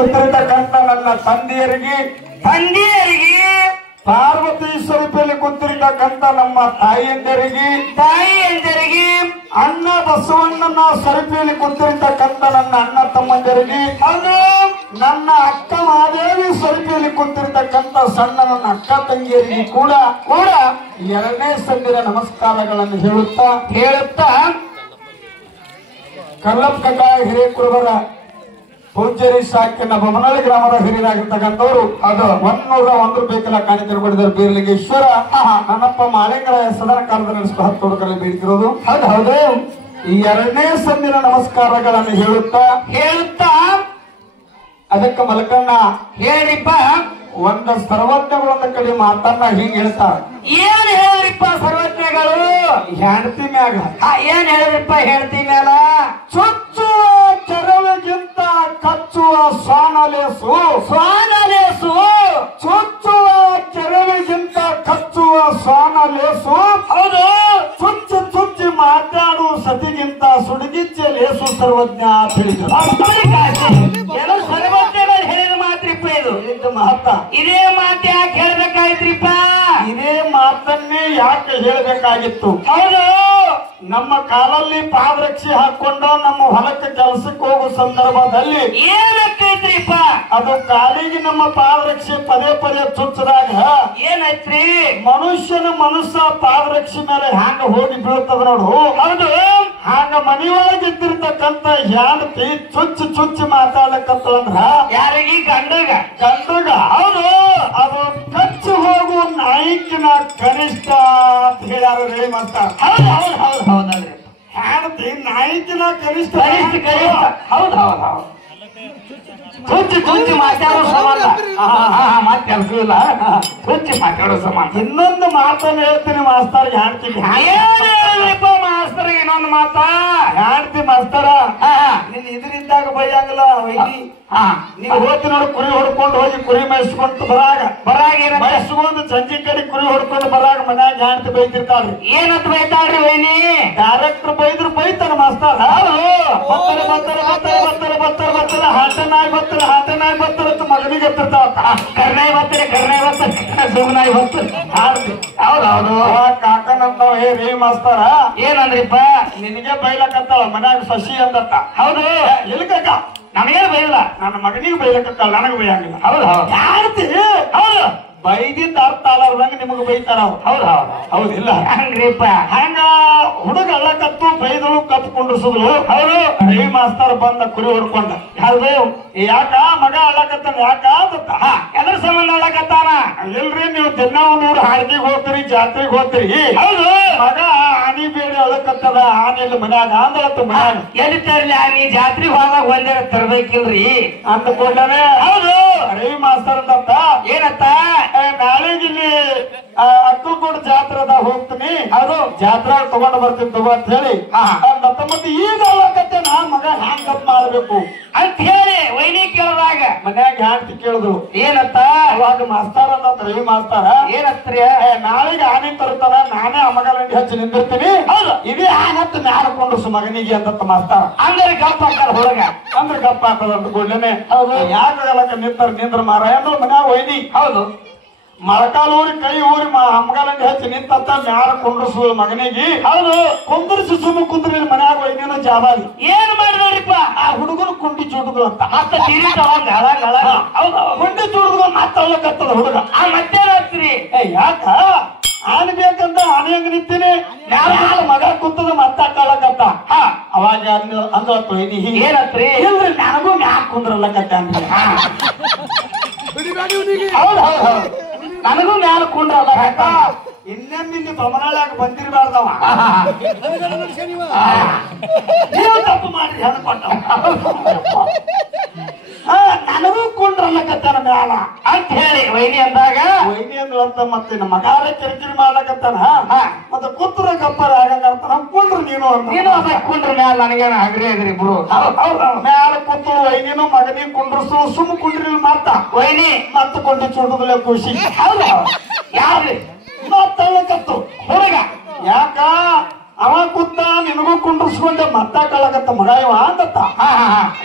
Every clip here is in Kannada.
ಕುಂತಿರತಕ್ಕಂತ ನನ್ನ ತಂದೆಯರಿಗೆ ಪಾರ್ವತಿ ಸ್ವರೂಪದಲ್ಲಿ ಕುಂತಿರತಕ್ಕಂತ ನಮ್ಮ ತಾಯಿಯಂದರಿಗೆ ಅಣ್ಣ ಬಸವಣ್ಣನ ಸ್ವರೂಪದಲ್ಲಿ ಕುಂತಿರತಕ್ಕಂತ ನನ್ನ ಅಣ್ಣ ತಮ್ಮಂದರಿಗೆ ಅದು ನನ್ನ ಅಕ್ಕ ಮಹಾದೇವಿ ಸ್ವರೂಪದಲ್ಲಿ ಕುಂತಿರತಕ್ಕಂತ ಸಣ್ಣ ನನ್ನ ಅಕ್ಕ ತಂಗಿಯರಿಗೆ ಕೂಡ ಎರಡನೇ ಸಂದಿನ ನಮಸ್ಕಾರಗಳನ್ನು ಹೇಳುತ್ತಾ ಕಲ್ಲಪ್ಪಕ ಹಿರೇಕುರುಬರ ಪೂಜ್ಯರಿ ಸಾಕಿನ ಬೊಮ್ಮನಹಳ್ಳಿ ಗ್ರಾಮದ ಹಿರಿಯರಾಗಿರ್ತಕ್ಕಂಥವ್ರು ಅದು 101 ಬೇಕಲ್ಲ ಕಾಣಿಕೆರು ಪಡೆದರು ಬೀರ್ಲಿಂಗೇಶ್ವರ ನನ್ನಪ್ಪ ಮಾಳಿಂಗರಾಯ ಸದನ ಕಾಲದ ನಡೆಸುವ 10 ಹುಡುಗರಲ್ಲಿ ಬೇಡ್ತಿರೋದು ಹೌದು ಈ ಎರಡನೇ ಸಂದಿನ ನಮಸ್ಕಾರಗಳನ್ನು ಹೇಳುತ್ತಾ ಅದಕ್ಕೆ ಮಲಕಣ್ಣ ಹೇಳಿಪ್ಪ ಒಂದು ಸರ್ವಜ್ಞಗಳು ಒಂದು ಕಡೆ ಮಾತನ್ನ ಹಿಂಗ್ ಹೇಳ್ತಾರ ಏನ್ ಹೇಳಿಪ್ಪ ಸರ್ವಜ್ಞಗಳು ಹೆಂಡತಿ ಮ್ಯಾಗ ಏನ್ ಹೇಳಿದ್ರಿಪ್ಪ ಹೆಂಡತಿ ಮ್ಯಾಲ ಚುಚ್ಚುವ ಕೆರವಿಗಿಂತ ಕಚ್ಚುವ ಸ್ವಾನಲೇಸು ಚುಚ್ಚುವ ಕೆರವಿಗಿಂತ ಕಚ್ಚುವ ಸ್ವಾನಲೇಸು ಹೌದು ಚುಚ್ಚಿ ಮಾತಾಡು ಸತಿಗಿಂತ ಸುಡುಗಿಚ್ಚೆ ಲೇಸು ಸರ್ವಜ್ಞ ಅಂತ ಹೇಳಿದ್ರು ಸರ್ವಜ್ಞಗಳು ಹೇಳಿದ ಮಾತ್ರಿಪ್ಪ ಇದು ಮಾತ ಇದೇ ಮಾತು ಯಾಕೆ ಹೇಳ್ಬೇಕಾಯ್ತ್ರಿಪ್ಪ ಇದೇ ಮಾತನ್ನೇ ಯಾಕೆ ಹೇಳ್ಬೇಕಾಗಿತ್ತು ಹೌದು ನಮ್ಮ ಕಾಲಲ್ಲಿ ಪಾದರಕ್ಷೆ ಹಾಕೊಂಡು ನಮ್ಮ ಹೊಲಕ್ಕೆ ಕೆಲಸಕ್ಕೆ ಹೋಗೋ ಸಂದರ್ಭದಲ್ಲಿ ಏನಾಗ್ತೈತ್ರಿಪ್ಪ ಅದು ಕಾಲಿಗೆ ನಮ್ಮ ಪಾದರಕ್ಷೆ ಪದೇ ಚುಚ್ಚದಾಗ ಏನೈತ್ರಿ ಮನುಷ್ಯನ ಮನಸ್ಸ ಪಾದರಕ್ಷೆ ಮೇಲೆ ಹ್ಯಾಂಗ ಹೋಗಿ ಬೀಳ್ತದ ನೋಡು ಹೌದು ಹಾಗ ಮನೆಯೊಳಗಿದ್ದಿರ್ತಕ್ಕಂತ ಹೆಂಡತಿ ಚುಚ್ಚಿ ಮಾತಾಡಕತ್ತಂದ್ರ ಯಾರಿಗೆ ಗಂಡಗ ಹೌದು ಅದು ಕಚ್ಚಿ ಹೋಗು ನಾಯಿಕಿನ ಕನಿಷ್ಠ ಅಂತ ಹೇಳ್ಯಾರ ಹೇಳಿ ಮಾತಾಡ ಹೌದಲ್ರಿ ಹೆಂಡತಿ ನಾಯಿಕಿನ ಕನಿಷ್ಠ ಹೌದು ಚುಚ್ಚಿ ಮಾತಾಡೋ ಸಮಾನ ಮಾತಾಡ್ತಿಲ್ಲ ಚುಚ್ಚಿ ಮಾತಾಡೋ ಸಮಾನ ಇನ್ನೊಂದು ಮಾತನ್ನು ಹೇಳ್ತೀನಿ ಮಾಸ್ತರ್ ಹೆಂಡತಿಗೆ ಮಾಸ್ತರ್ ಇನ್ನೊಂದು ಮಾತಾ ಹೆಂಡತಿ ಮಾಸ್ತರ ನೀನ್ ಇದರಿಂದಾಗ ಬೈಯಂಗಿಲ್ಲ ನೀವು ಹೋಗಿ ನೋಡಿ ಕುರಿ ಹೊಡ್ಕೊಂಡು ಹೋಗಿ ಕುರಿ ಮೇಯಿಸ್ಕೊಂಡು ಬರಾಗ ಮೇಯಿಸ್ಕೊಂಡು ಸಂಜೆ ಕಡೆ ಕುರಿ ಹೊಡ್ಕೊಂಡು ಬರಾಗ ಮನ್ಯಾಗ ಹೆಂಡತಿ ಬೈತಿರ್ತಾಳ್ರಿ ಏನಂತ ಬೈತಾಳ್ರಿ ವೈನಿ ಡೈರೆಕ್ಟರ್ ಬೈದ್ರು ಬೈತಾರ ಮಾಸ್ತರ ಬರ್ತಾರೆ ಹಾಟನಾಗಿ ಬರ್ತಾರೆ ಅಂತ ಮಗನಿಗೆ ಎತ್ತಿರ್ತಾವ ಕರ್ನಾಯಿ ಬರ್ತಾರೆ ಸುಮ್ನಾಯಿ ಬರ್ತಾರೆ ಹೌದೌದು ಕಾಕನಂತ ರೇ ಮಾಸ್ತರ ಏನಂದ್ರಿಪ್ಪ ನಿನಗೆ ಬೈಲಕತ್ತಾಳ ಮನ್ಯಾಗ ಸಸಿ ಅಂದತ್ತ ಹೌದು ಎಲ್ಲಿ ಕಾಕ ನನಗೇನು ಬೈಲ್ಲ ನನ್ನ ಮಗನಿಗೆ ಬೈಲಕತ್ತಾಳ ನನಗೆ ಬೈಯಂಗಿಲ್ಲ ಹೌದು ಬೈದಿದ್ದ ಅರ್ಥ ಅಲ್ಲಾರ್ದಂಗ ನಿಮಗ ಬೈತಾರ ಹೌದಿಲ್ಲ ಹಂಗ್ರಿಪ್ಪ ಹಂಗ ಹುಡುಗ ಅಳ್ಳಕತ್ತು ಬೈದಳು ಕತ್ತು ಕುಂಡ್ರಸುದ್ರು ಹೌದು ರವಿ ಮಾಸ್ತರ್ ಬಂದ ಕುರಿ ಹೊಡ್ಕೊಂಡ ಹೌದು ಯಾಕ ಮಗ ಅಳ್ಳಕತ್ತಾನ ಯಾಕ ಎದ್ರ ಸಂಬಂಧ ಅಳ್ಳಕತ್ತಾನ ಇಲ್ರಿ ನೀವು ದಿನವನೂರು ಹಾಡ್ಗಿಗೆ ಹೋಗ್ತೀರಿ ಜಾತ್ರೆಗೆ ಹೋಗ್ತೀರಿ ಹೌದು ಮಗ ಆನಿ ಬೇರೆ ಅಳ್ಳಕತ್ತದ ಆನಿ ಇಲ್ಲಿ ಮನ್ಯಾಗ ಅಂದಳತ್ತು ಮನ್ಯಾಗ ಎಲ್ಲಿ ತರ್ಲಿ ಆನಿ ಜಾತ್ರೆಗೆ ಹೋದಾಗ ಒಂದೇ ತರ್ಬೇಕಿಲ್ರಿ ಅಂದ್ಕೊಂಡಾನೆ ಹೌದು ರವಿ ಮಾಸ್ತರ್ ಅಂತ ಏನತ್ತ ನಾಳೆಗೆ ಇಲ್ಲಿ ಅಕ್ಕಲ್ಕೋಡ್ ಜಾತ್ರೆದ ಹೋಗ್ತೀನಿ ಅದು ಜಾತ್ರೆ ತಗೊಂಡು ಬರ್ತೀನಿ ತಗೋ ಅಂತ ಹೇಳಿ ಮತ್ತೆ ಈಗ ಅಲ್ಲಕತ್ತೆ ನಾನ್ ಮಗ ಹ್ಯಾಂಗ್ ಕಪ್ ಮಾಡ್ಬೇಕು ಅಂತ ಹೇಳಿ ವೈನಿ ಕೇಳಿದಾಗ ಮನ್ಯಾಗ ಹ್ಯಾಂಡ್ತಿ ಕೇಳಿದ್ರು ಏನತ್ತ ಅವಾಗ ಮಾಸ್ತಾರ ಅಂತ ರವಿ ಮಾಸ್ತಾರ ಏನತ್ರಿ ನಾಳೆಗೆ ಆನೆ ತರ್ತಾರ ನಾನೇ ಆ ಮಗನಿಗೆ ಹಚ್ಚಿ ನಿಂದಿರ್ತೀನಿ ಹೌದು ಇದೇ ಆನತ್ ಮ್ಯಾಡ್ಕೊಂಡು ಮಗನಿಗೆ ಅಂತ ಮಾಸ್ತಾರ ಅಂದ್ರೆ ಗಪ್ಪ ಹಾಕಾರ ಹೊರಗ ಅಂದ್ರೆ ಗಪ್ಪ ಹಾಕೋದು ಅಂತ ಕೂಡಲೇ ಹೌದು ಯಾಕೆ ನಿಂದ್ರ ಮಾರ ಅಂದ್ರೆ ಮನ್ಯಾಗ ವೈನಿ ಹೌದು ಮಳಕಾಲ್ ಊರಿ ಕೈ ಊರಿ ಹಮ್ಮಗಾಲಂಗೆ ಹಚ್ಚಿ ನಿಂತ ಮ್ಯಾಲ ಕುಂಡ್ರಸು ಮಗನಿಗೆ ಹೌದು ಕುಂದ್ರಿಸಿ ಕುಂದ್ರಿ ಮನ್ಯಾಗ ವೈದ್ಯನ ಜಾಬಾದಿ ಏನ್ ಮಾಡಿದ್ರಿಪ್ಪ ಆ ಹುಡುಗರು ಕುಂಡಿ ಚೂಡುದು ಅಂತ ಮತ್ತೆ ಹೌದು ಕುಂಡಿ ಚೂಡುದು ಮತ್ತೆ ಅವಲಕತ್ತದ ಹುಡುಗ ಮತ್ತೇನಾಗ್ತೀರಿ ಯಾಕ ಆನೆ ಬೇಕಂತ ಆನೆ ಹಂಗ ನಿಂತೀನಿ ಮಗ ಕುಂತದ ಮತ್ತೆ ಕಳಕತ್ತ ಅವಾಗ ಅಂದ್ರತ್ತು ಏನತ್ರಿ ಇಲ್ರಿ ನನಗೂ ಮ್ಯಾಕ್ ಕುಂದ್ರಲ್ಲಕತ್ತ ಅಂದ್ರೆ ಹೌದು ನನಗೂ ಮ್ಯಾಲ ಕುಂಡ್ರಲ್ಲ ಇನ್ನೊಮ್ಮೆ ಬೊಮ್ಮನಾಳಾಗ ಬಂದಿರಬಾರ್ದವ ನೀವು ತಪ್ಪು ಮಾಡ್ರಿ ಅಂದ್ಕೊಂಡ ನನಗೂ ಕುಂಡ್ರಲ್ಲಕತ್ತಾನ ಮ್ಯಾಲ ಅಂತ ಹೇಳಿ ವೈನಿ ಅಂದಾಗ ವೈನಿ ಅಂದ್ರಂತ ಮತ್ತೆ ನಮ್ಮ ಮಗಾರ ಕಿರಿಕಿರಿ ಮಾಡ್ಲಕತ್ತಾನ ಮತ್ತೆ ಕೂತ್ರ ಗಪ್ಪರ ಆಗಂತ ನಮ್ ಕುಂಡ್ರು ನೀನು ಕುಂಡ್ರ ಮ್ಯಾಲ ನನಗೇನ ಆಗ್ರಿ ಇದ್ರಿ ಇಬ್ರು ಮ್ಯಾಲ ಕೂತು ವೈನಿನು ಮಗನಿಗೆ ಕುಂಡ್ರಸು ಸುಮ್ ಕುಂಡ್ರಿ ಮತ್ತ ವೈನಿ ಮತ್ತ ಕೊಂಡಿ ಚೂಡುದಲೆ ಖುಷಿ ಹೌದು ಯಾರ್ರಿ ಮತ್ತಲ್ಲಕತ್ತು ಹುಡುಗ ಯಾಕ ಅವ ಕೂತ ನಿನಗೂ ಕುಂಡ್ರಸ್ಕೊಂಡೆ ಮತ್ತಾಕಳಕತ್ತ ಮಗ ಇವ ಅಂತತ್ತ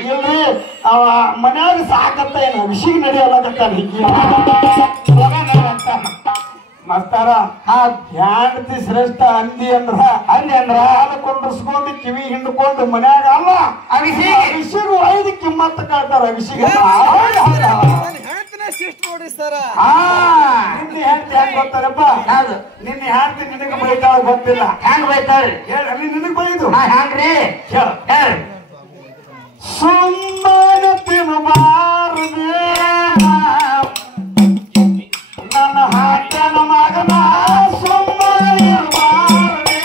ಇಲ್ರಿ ಅವ ಮನ್ಯಾಗ ಸಾಕತ್ತ ಏನ ವಿಷಿಗೆ ನಡೆಯಲಾಗತ್ತ ಮಸ್ತಾರ ಹೆಂಡತಿ ಶ್ರೇಷ್ಠ ಅಂದಿ ಅಂದ್ರ ಹಾಲು ಕುಂಡ್ರಸ್ಕೊಂಡು ಕಿವಿ ಹಿಂಡ್ಕೊಂಡು ಮನ್ಯಾಗ ಅಲ್ಲ ವಿಷಿಗೆ ಒಯ್ದು ಕಿಮ್ಮತ್ತ ಕಾಡ್ತಾರ ವಿಷಿಗೆ ನಿನ್ನೆ ಹೆಂಡತಿ ಹೆಂಗ್ ಗೊತ್ತಾರಪ್ಪ ನಿನ್ನೆ ಹೆಂಡತಿ ನಿನಗೆ ಬೈತಾಳ ಗೊತ್ತಿಲ್ಲ ಹೆಂಗ್ ಬೈತಾಳ್ರಿ ಹೇಳಿ ನಿನಗ್ ಬೈದು ಹೆಂಗ್ರಿ ಸುಮ್ಮನೆ ತಿನ್ನಬಾರದೆ ನನ್ನ ಹಾಕನ ಮಗನ ಸುಮ್ಮನೆ ಇರಬಾರದೆ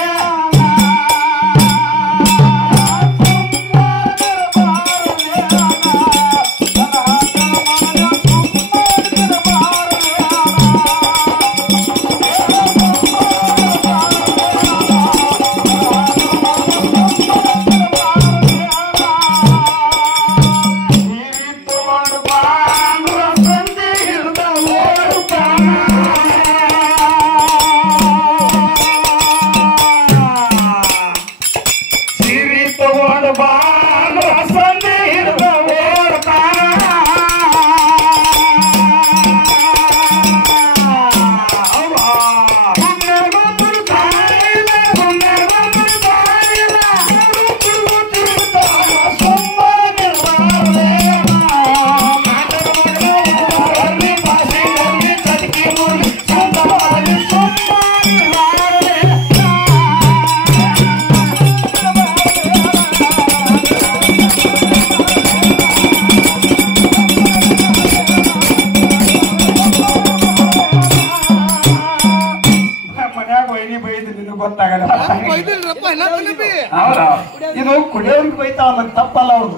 ಇದು ಕುಡಿಯೋರಿಗೆ ಬೈತಾಳ ಮತ್ತೆ ತಪ್ಪಲ್ಲ ಅವ್ರು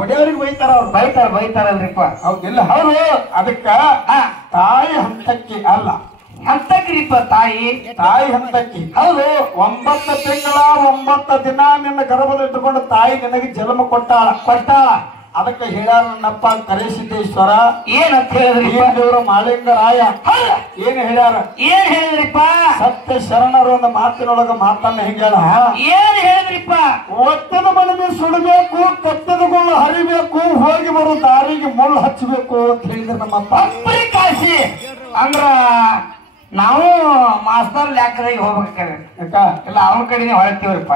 ಕುಡಿಯೋರಿಗೆ ಬೈತಾರ ಅವ್ರು ಬೈತಾರಲ್ರಿಪ್ಪ ಹೌದಿಲ್ಲ ಅವರು ಅದಕ್ಕ ತಾಯಿ ಹಂತಕ್ಕಿ ಅಲ್ಲ ಹಂತಕ್ರಿಪ್ಪ ತಾಯಿ ಹಂತಕ್ಕಿ ಹೌದು 9 ತಿಂಗಳ 9 ದಿನ ನಿನ್ನ ಗರ್ಭದಲ್ಲಿಟ್ಟುಕೊಂಡು ತಾಯಿ ನಿನಗೆ ಜನ್ಮ ಕೊಟ್ಟಾಳ ಅದಕ್ಕೆ ಹೇಳ್ಯಾರ ನನ್ನಪ್ಪ ಕರೇಸಿದ್ದೇಶ್ವರ ಏನಂತ ಹೇಳಿದ್ರಿ ದೇವರು ಮಾಳಿಂಗರಾಯ ಏನ್ ಹೇಳಿದ್ರಿಪ್ಪ ಸತ್ಯ ಶರಣರು ಒಂದು ಮಾತಿನೊಳಗ ಮಾತನ್ನ ಹೇಳ ಏನ್ ಹೇಳಿದ್ರಿಪ್ಪ ಒತ್ತದ ಮನವಿ ಸುಡಬೇಕು ಕತ್ತದಗಳು ಹರಿಬೇಕು ಹೋಗಿ ಬರೋ ದಾರಿಗೆ ಮುಳ್ಳು ಹಚ್ಚಬೇಕು ಅಂತ ಹೇಳಿದ್ರೆ ನಮ್ಮಪ್ಪ ಕಾಸಿ ಅಂದ್ರ ನಾವು ಮಾಸ್ತರ್ ಲ್ಯಾಕ್ರಾಗಿ ಹೋಗ್ಬೇಕಾದ್ರೆ ಎಲ್ಲ ಅವನ ಕಡೆನೆ ಹೊರಡ್ತೀವ್ರಿಪ್ಪ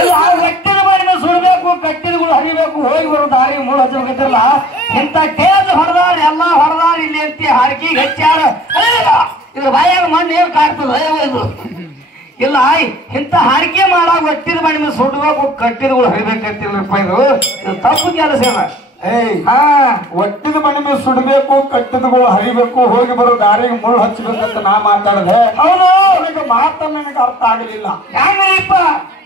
ಎಲ್ಲ ಒಟ್ಟಿನ ಮಾಡಿನ ಸುಡಬೇಕು ಕಟ್ಟಿದಗಳು ಹರಿಬೇಕು ಹೋಗಿ ಬರೋ ದಾರಿ ಮುಳ್ಳು ಹಚ್ಚಬೇಕಲ್ಲ ಇಂತ ಟೇಜ್ ಹೊಡೆದಾರ ಎಲ್ಲಾ ಹೊಡೆದಾರ ಇಲ್ಲಿ ಅಂತ ಹಾರ್ಕಿಗೆ ಹೆಚ್ಚಾರ ಇದ್ರ ಬಾಯಾಗ ಮಣ್ಣು ಏನ್ ಕಾಡ್ತದ ಇದು ಇಲ್ಲ ಇಂತ ಹಾರಿಕೆ ಮಾಡಾಗ ಒಟ್ಟಿನ ಮಾಡಿನ ಸುಡಬೇಕು ಕಟ್ಟಿದಗಳು ಹರಿಬೇಕಂತಿಲ್ರಿಪ್ಪ ಇದು ತಪ್ಪು ಕೆಲಸ ಇಲ್ಲ ಒಟ್ಟಿದ ಮನೆ ಮೇಲೆ ಸುಡಬೇಕು ಕಟ್ಟಿದಗಳು ಹರಿಬೇಕು ಹೋಗಿ ಬರೋ ದಾರಿಗೆ ಮುಳ್ಳು ಹಚ್ಚಬೇಕಂತ ನಾ ಮಾತಾಡದೆ ಹೌದು ನನಗೆ ಮಾತನ್ನ ನನಗೆ ಅರ್ಥ ಆಗಲಿಲ್ಲ ಹೆಂಗ್ರಿಪ್ಪ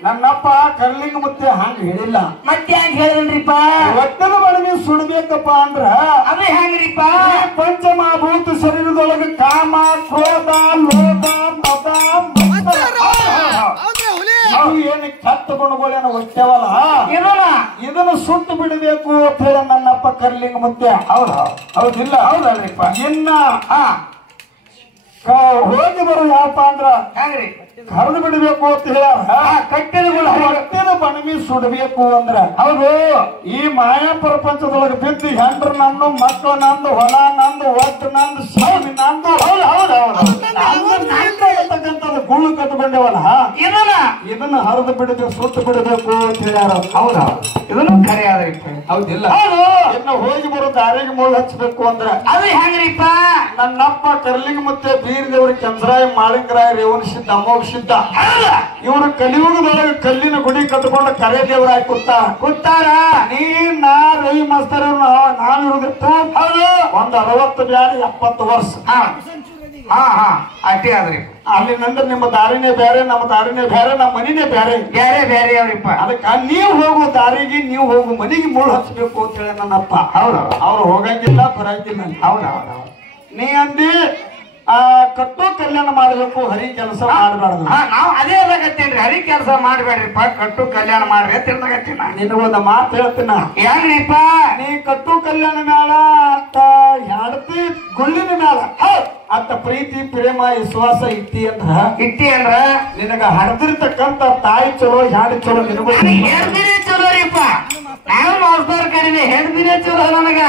ನನ್ನಪ್ಪ ಕರ್ಲಿಂಗ ಮುತ್ತೆ ಹಂಗ ಹೇಳಿಲ್ಲ ಮತ್ತೆ ಹೆಂಗ್ ಹೇಳಿದ್ರಿಪ್ಪ ಒಟ್ಟಿದ ಮನೆ ಮೇಲೆ ಸುಡಬೇಕಪ್ಪ ಅಂದ್ರ ಅದು ಹೆಂಗ್ರಿಪ್ಪ ಪಂಚಮಹಾಭೂತ ಶರೀರದೊಳಗೆ ಕಾಮ ಕ್ರೋಧ ಲೋಭ ಮದ ಏನು ಕೆಟ್ಟ ಗುಣಗಳೇನು ಒಟ್ಟೆವಲ್ಲ ಇದನ್ನು ಸುಟ್ಟು ಬಿಡಬೇಕು ಅಂತ ಹೇಳ ನನ್ನಪ್ಪ ಕರ್ಲಿಂಗ ಮುತ್ತೆ ಹೌದಿಲ್ಲ ಹೌದಲ್ರಿಪ್ಪ ಇನ್ನ ಹೋಗಿ ಬರು ಯಾವಪ್ಪ ಅಂದ್ರ ಹೆಂಗ್ರಿ ಕರೆದು ಬಿಡಬೇಕು ಅಂತ ಹೇಳ ಕಟ್ಟಿದಗಳು ಹೊಟ್ಟಿದ ಬಣಮಿ ಸುಡಬೇಕು ಅಂದ್ರ ಹೌದು ಈ ಮಾಯಾ ಪ್ರಪಂಚದೊಳಗೆ ಬಿದ್ದು ಹೆಂಡ್ರ ನಂದು ಮಕ್ಕಳು ನಂದು ಹೊಲ ನಂದು ಒಟ್ಟು ನಂದು ಸೌದಿ ನಂದು ಅಂತಕ್ಕಂಥದ್ದು ಗುಳ್ಳು ಕಟ್ಕೊಂಡೇವಲ್ಲ ಇದನ್ನ ಹರಿದು ಬಿಡಬೇಕು ಸುಟ್ಟು ಬಿಡಬೇಕು ಅಂತ ಹೇಳ್ಯಾರ ಹೌದ ಇದನ್ನು ಖರೆ ಆದ್ರಿಪ್ಪ ಹೌದಿಲ್ಲ ಇನ್ನು ಹೋಗಿ ಬರೋ ದಾರಿಗೆ ಮುಳ್ಳು ಹಚ್ಚಬೇಕು ಅಂದ್ರ ಅದು ಹೆಂಗ್ರಿಪ್ಪ ನನ್ನಪ್ಪ ಕರ್ಲಿಂಗ ಮತ್ತೆ ಬೀರ್ ದೇವ್ರ ಚಂದ್ರಾಯ ಮಾಳಿಂಗರಾಯ ರೇವಣ ಸಿದ್ಧ ಅಮೋಘ ಸಿದ್ಧ ಇವರು ಕಲಿಯುಗದೊಳಗೆ ಕಲ್ಲಿನ ಗುಡಿ ಕಟ್ಕೊಂಡು ಕರೆ ದೇವರಾಗಿ ಕೂತಾರ ನಾ ರವಿ ಮಾಸ್ತರ್ ನಾವಿರುದಿತ್ತು ಒಂದು 60 ಬ್ಯಾಡಿ 70 ವರ್ಷ ಅಷ್ಟೇ ಆದ್ರಿ ಅಲ್ಲಿ ನಂದ್ರ ನಿಮ್ಮ ದಾರಿನೇ ಬೇರೆ ನಮ್ಮ ದಾರಿನೇ ಬೇರೆ ನಮ್ಮ ಮನಿನೇ ಬೇರೆ ಬೇರೆ ಅವ್ರಿಪ್ಪ ಅದಕ್ಕ ನೀವು ಹೋಗೋ ದಾರಿಗೆ ನೀವು ಹೋಗೋ ಮನಿಗೆ ಮುಳ್ಳು ಹಚ್ಚಬೇಕು ಅಂತ ಹೇಳಿ ನನ್ನಪ್ಪ ಅವ್ರು ಹೋಗಂಗಿಲ್ಲ ಬರಂಗಿಲ್ಲ ನೀ ಅಂದಿ ಕಟ್ಟು ಕಲ್ಯಾಣ ಮಾಡಬೇಕು ಹರಿ ಕೆಲಸ ಮಾಡಬಾರ್ದು ನಾವ್ ಅದೇ ಆಗತ್ತೇನ್ರಿ ಹರಿ ಕೆಲಸ ಮಾಡ್ಬೇಡ್ರಿಪ್ಪ ಕಟ್ಟು ಕಲ್ಯಾಣ ಮಾಡ್ರಿ ತಿಳ್ದಾಗತ್ತೀನ ನಿನಗೊಂದು ಮಾತು ಹೇಳ್ತೀನ ಹೆಂಗ್ರಿಪ್ಪ ನೀ ಕಟ್ಟು ಕಲ್ಯಾಣ ಮ್ಯಾಲ ಅಂತ ಹೆಂಡತಿ ಗುಳ್ಳಿನ ಮ್ಯಾಲ ಅತ್ತ ಪ್ರೀತಿ ಪ್ರೇಮ ವಿಶ್ವಾಸ ಇಟ್ಟಿ ಅಂದ್ರ ನಿನಗ ಹಡ್ದಿರ್ತಕ್ಕಂತ ತಾಯಿ ಚಲೋ ಹ್ಯಾಡಿ ಚಲೋ ನಿನಗೂ ಹೆಣ್ದಿನೇ ಚಲೋ ರೀಪ. ನಾವು ಮಾಸ್ತರ್ ಕರೀನಿ ಹೆಣ್ದಿನೇ ಚಲೋ ನನಗ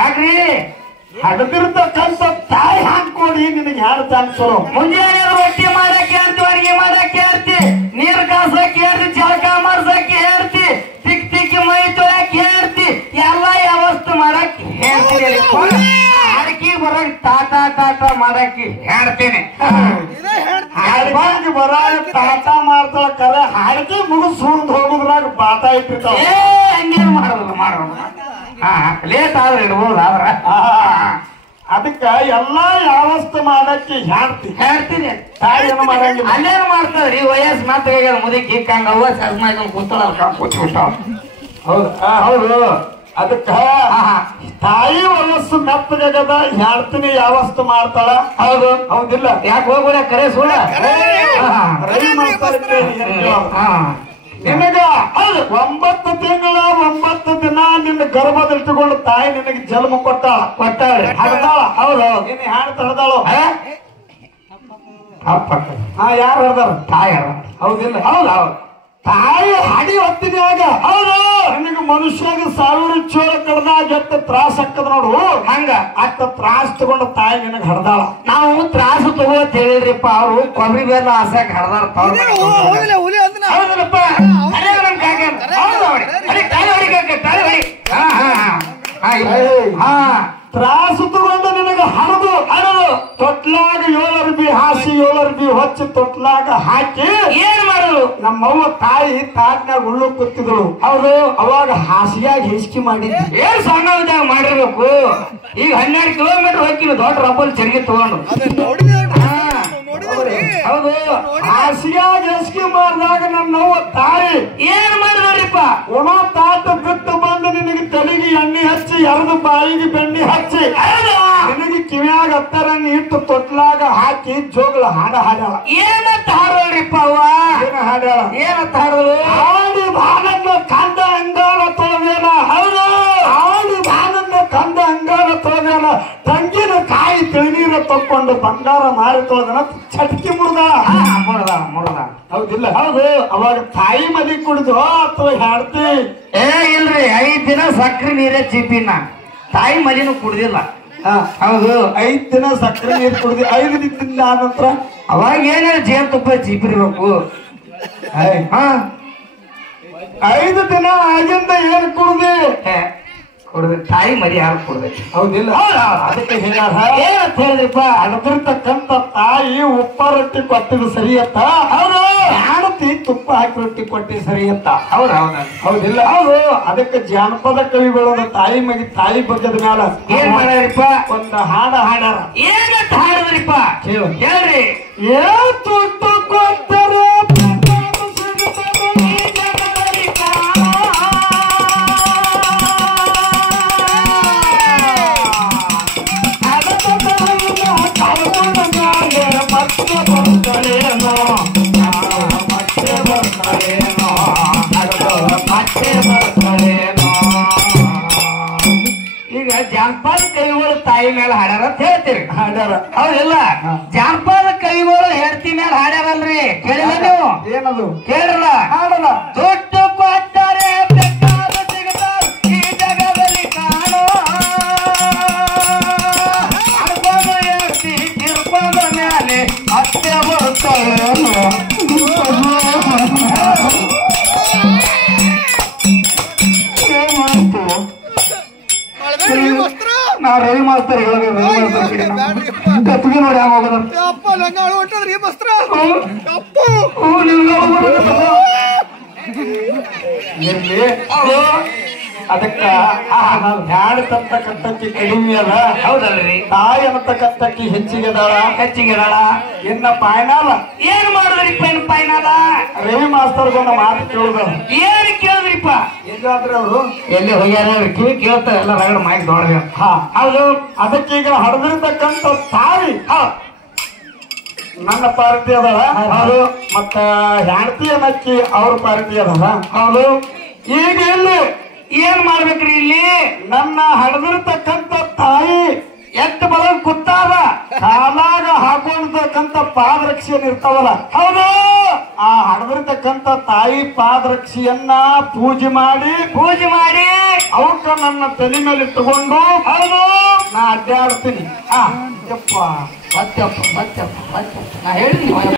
ಹಾಕ್ರಿ. ಹಡ್ದಿರ್ತಕ್ಕಂತ ತಾಯಿ ಹಾಕೊಡಿ ನಿನಗೆ ಹ್ಯಾಡ ತಾಯಿ ಚಲೋ. ಮುಂಜಾನೆ ರೊಟ್ಟಿ ಮಾಡಕ್ಕೆ ಹೇಳ್ತಿ, ಅಡಿಗೆ ಮಾಡಕ್ಕೆ ಹೇಳ್ತಿ, ನೀರ್ ಕಾಸಕ್ಕೆ ಹೇಳ್ತಿ, ಜಳಕ ಮಾಡ್ಸಕ್ಕೆ ಹೇಳ್ತಿ, ತಿಕ್ ತಿಕ್ಕಿ ಮೈ ತೊಳಕ್ಕೆ ಹೇಳ್ತಿ, ಎಲ್ಲ ವ್ಯವಸ್ಥೆ ಮಾಡಕ್ ಹೇಳ್ತೀನಿ. ಅಡಕಿ ಬರಕ್ ಟಾಟಾ ಟಾಟಾ ಮಾಡಕ್ಕೆ ಹೇಳ್ತೀನಿ. ಹಾಡಿಗೆ ಬರ ಟಾಟಾ ಮಾಡ್ತಾಳ ಕರೆ ಹಾಡಿಗೆ ಮುಗಿಸ್ ಸುಳ್ದು ಹೋಗುದ್ರಾಗ ಬಾಟ ಇಟ್ಟಿರ್ತಾವ. ಹಂಗೇನು ಮಾಡೋದು ಲೇಟ್ ಆದ್ರೆ ಇಡ್ಬೋದು. ಆದ್ರ ಅದಕ್ಕ ಎಲ್ಲಾ ವ್ಯವಸ್ಥೆ ಮಾಡಕ್ಕೆ ಹೇಳ್ತೀನಿ. ತಾಯಿ ಏನು ಮಾಡಂಗಿಲ್ಲ. ಅಲ್ಲೇನು ಮಾಡ್ತಾವ್ರಿ ವಯಸ್ಸು ಮಾತ್ರ ಮುದಕ್ಕೆ ಇಕ್ಕಂಗ ಅವ್ವ ಚಸ್ಮಾ ಕೂತಾಳ ಕೂತ್ಬಿಟ್ಟಾವ. ಹೌದು. ಅದಕ್ಕ ತಾಯಿ ವಯಸ್ಸು ಮೆತ್ತಗದ ಹೇಳ್ತೀನಿ ವ್ಯವಸ್ಥೆ ಮಾಡ್ತಾಳ. ಹೌದಿಲ್ಲ? ಯಾಕೆ ಹೋಗ್ಬಿಡ ಕರೆ ಸುಳ್ಳ ನಿನಗ 9 ತಿಂಗಳ 9 ದಿನ ನಿನ್ನ ಗರ್ಭದಲ್ಲಿಟ್ಟುಕೊಂಡು ತಾಯಿ ನಿನಗೆ ಜನ್ಮ ಕೊಟ್ಟಾಳ ಹಡ್ದಾಳ. ಹೌದು. ನೀನು ಹಾಡು ತಡ್ದಾಳು. ಯಾರು ಹಡ್ದಾರ? ತಾಯಿ. ಹೌದಿಲ್ಲ? ಹೌದು. ತಾಯಿ ಹಾಡಿ ಹೊತ್ತಿನಾಗ ಹೌದು ನಿನಗೆ ಮನುಷ್ಯಾಗ 1000 ಚೋಳ ಕಡ್ದಾಗ ಎತ್ತ ತ್ರಾಸ ಆಗ್ತದ ನೋಡು. ಹಂಗ ಅತ್ತ ತ್ರಾಸ ತಗೊಂಡು ತಾಯಿ ನಿನಗೆ ಹಡ್ದಾಳ. ನಾವು ತ್ರಾಸು ತಗೋತ್ ಹೇಳಿದ್ರಿಪ್ಪ. ಅವ್ರು ಕೊಬ್ಬರಿ ಬೇರೆ ಆಸೆಗೆ ಹಡ್ದಾರ. ಹೌದಲ್ಲಪ್ಪ? ತ್ರಾಸು ತಗೊಂಡು ನಿನಗೆ ಹರಿದು ತೊಟ್ಲಾಗ 7 ಅರ್ಬಿ ಹಾಸಿ 7 ಅರ್ಬಿ ಹೊಚ್ಚಿ ತೊಟ್ಲಾಗ ಹಾಕಿ ಏನ್ ಮಾಡೋದು? ನಮ್ಮವ್ವ ತಾಯಿ ತಾಟ್ನಾಗ ಉಳ್ಳು ಕೂತಿದ್ರು. ಹೌದು. ಅವಾಗ ಹಾಸಿಯಾಗ ಹೆಸ್ಕಿ ಮಾಡಿದ್ವಿ. ಏನ್ ಸಣ್ಣದಾಗ ಮಾಡಿರ್ಬೇಕು. ಈಗ 12 ಕಿಲೋಮೀಟರ್ ಹೋಗಿ ದೊಡ್ಡ ರಬ್ಬಲ್ ಚರಿಗೆ ತಗೊಂಡು. ಹೌದು. ಹಾಸಿಯಾಗ ಹೆಸ್ಕಿ ಮಾಡಿದಾಗ ನಮ್ಮವ್ವ ತಾಯಿ ಏನ್ ಮಾಡಿದ್ರಿಪ್ಪ? ಒಣ ತಾಟ ಬಿಟ್ಟು ಬಂದು ನಿನಗೆ ತಲೆಗೆ ಎಣ್ಣೆ ಹಚ್ಚಿ ಎರೆದು ಬಾಯಿಗೆ ಬೆಣ್ಣೆ ಹಚ್ಚಿ ನಿನಗೆ ಕಿವಿಯಾಗ ಹತ್ತರನ್ನು ಇಟ್ಟು ತೊಟ್ಲಾಗ ಹಾಕಿ ಜೋಗಳ ಹಾಡ್ಯಾಳ. ಏನಂತ ಹಾಡೋಳ್ರಿಪ್ಪ ಅವ್ವ? ಏನ ಹಾಡ್ಯಾಳ? ಏನಂತ ಹಾಡೋದು? ಆಡಿ ಭಾಗನ್ನ ಕಂದ ಅಂಗಾಲ ತೊಳೆದೇನ. ಹೌದು. ಆಡಿ ಭಾಗನ್ನ ಕಂದ ಅಂಗಾಲ ತೊಳೆದೇನ. ತಂಗಿನ ಕಾಯಿ ತಿಳನೀರ ತಕ್ಕೊಂಡು ಬಂಗಾರ ಮಾರಿ ತೊಳೆದನ ಚಟಕಿ ಮುಡ್ದ. ಹೌದಿಲ್ಲ? ಹೌದು. ಅವಾಗ ತಾಯಿ ಮದಿ ಕುಡಿದು ಅಥವಾ ಹಾಡ್ತಿ? ಇಲ್ರಿ 5 ದಿನ ಸಕ್ರೆ ನೀರೇ ಚಿಪ್ಪಿನ ತಾಯಿ ಮದಿನೂ ಕುಡ್ದಿಲ್ಲ. ಹೌದು. 5 ದಿನ ಸಕ್ಕರೆ ನೀರು ಕುಡ್ದಿ. 5 ದಿನದಿಂದ ಆನಂತರ ಅವಾಗ ಏನ ಜೇನುತುಪ್ಪ ಚಿಪ್ಪಿರ್ಬೇಕು. 5 ದಿನ ಆಗಿಂದ ಏನ್ ಕುಡ್ದಿ? ಕುಡ್ದು ತಾಯಿ ಮರಿ ಹಾಲು ಕುಡ್ದೈತಿ. ಹೌದಿಲ್ಲ? ಅದಕ್ಕೆ ಏನಂತ ಹೇಳಿದ್ರಿಪ್ಪ? ಅಡದಿರ್ತಕ್ಕಂತ ತಾಯಿ ಉಪ್ಪ ರೊಟ್ಟಿ ಕೊಟ್ಟಿದ್ದು ಸರಿ ಅತ್ತ. ಹೌದು. ಹೆಂಡತಿ ತುಪ್ಪ ಹಾಕಿ ರೊಟ್ಟಿ ಕೊಟ್ಟಿ ಸರಿ ಅತ್ತ. ಹೌದಿಲ್ಲ? ಹೌದು. ಅದಕ್ಕೆ ಜಾನಪದ ಕವಿಗಳು ತಾಯಿ ಮಗಿ ತಾಯಿ ಬಗ್ಗದ ಮ್ಯಾಲ ಏನ್ ಮಾಡ್ಯಾರಿಪ್ಪ? ಒಂದು ಹಾಡ್ಯಾರ. ಏನಂತ ಹಾಡಿದ್ರಿಪ್ಪ? ಹೇಳ್ರಿ. ತುಟ್ಟು ಕೊಟ್ಟರೆ ಈಗ ಜಾನಪದ ಕವಿಗಳು ತಾಯಿ ಮೇಲೆ ಹಾಡ್ಯಾರ ಅಂತ ಹೇಳ್ತೀರಿ. ಹಾಡ್ಯಾರ. ಹೌದಿಲ್ಲ? ಜಾನಪದ ಕವಿಗಳು ಹೆಂಡತಿ ಮೇಲೆ ಹಾಡ್ಯಾರಲ್ರಿ. ಕೇಳಿಲ್ಲ ನೀವು? ಏನದು? ಕೇಳಿಲ್ಲ? ಹಾಡಲ್ಲ. ದುಡ್ಡು ಕೊಟ್ಟರೆ ಬೇಕಾದ ಸಿಗುತ್ತಾರೆ ಈ ಜಗದಲ್ಲಿ ಕಾಣೋ. ಅಡ್ಕೊಂಡು ಹೇಳ್ತಿ ತಿರ್ಕೊಂಡ ಮೇಲೆ ಮತ್ತೆ ಬರ್ತಾರೆ. ನಾ ರವಿ ಮಾಸ್ತರ್ ಕತ್ತಿಗೆ ನೋಡಿ ಆಗೋದ ಅದಕ್ಕ ಹಾಡ್ತಕ್ಕಂತಕ್ಕಿ ಕಡಿಮೆ ಅದ. ಹೌದಲ್ರಿ? ತಾಯಿ ಅನ್ನತಕ್ಕಂತಕ್ಕಿ ಹೆಚ್ಚಿಗೆದಾಳ. ಇನ್ನ ಪಾಯ್ನಾಲ ಏನ್ ಮಾಡಿದ್ರಿಪ್ಪ? ಏನ್ ಪಾಯ್ನಾಲ? ರವಿ ಮಾಸ್ತರ್ಗೊಂದು ಮಾತು ಕೇಳುದ. ಏನ್ ಕೇಳಿದ್ರಿಪ್ಪ? ಎಲ್ಲಾದ್ರೆ ಅವರು ಎಲ್ಲಿ ಹೋಗ್ಯಾರ? ಕಿವಿ ಕೇಳ್ತಾರೆ ಎಲ್ಲ ರಗಡ ಮಾಹಿತಿ ನೋಡಿದ. ಹೌದು. ಅದಕ್ಕೀಗ ಹಡದಿರ್ತಕ್ಕಂತ ತಾಯಿ ನನ್ನ ಪಾರ್ಟಿ ಅದಾಳ. ಹೌದು. ಮತ್ತ ಹೆಂಡತಿ ಅನ್ನಕ್ಕಿ ಅವ್ರ ಪಾರ್ಟಿ ಅದಾಳ. ಹೌದು. ಈಗ ಇಲ್ಲಿ ಏನ್ ಮಾಡ್ಬೇಕ್ರಿ? ಇಲ್ಲಿ ನನ್ನ ಹಡದಿರ್ತಕ್ಕಂತ ತಾಯಿ ಎಟ್ಟು ಬಲ ಕಾಲಾಗ ಹಾಕೊಂಡಿರ್ತಕ್ಕಂಥ ಪಾದರಕ್ಷೆಯನ್ ಇರ್ತಾವಲ್ಲ, ಹೌದು, ಆ ಹಡದಿರ್ತಕ್ಕಂಥ ತಾಯಿ ಪಾದರಕ್ಷೆಯನ್ನ ಪೂಜೆ ಮಾಡಿ ಅವಕ್ಕ ನನ್ನ ತಲೆ ಮೇಲೆ ಇಟ್ಟುಕೊಂಡು, ಹೌದು, ನಾ ಅಡ್ಡಾಡ್ತೀನಿ. ಯಪ್ಪ ನಾ ಹೇಳಿದ್ದೀನಿ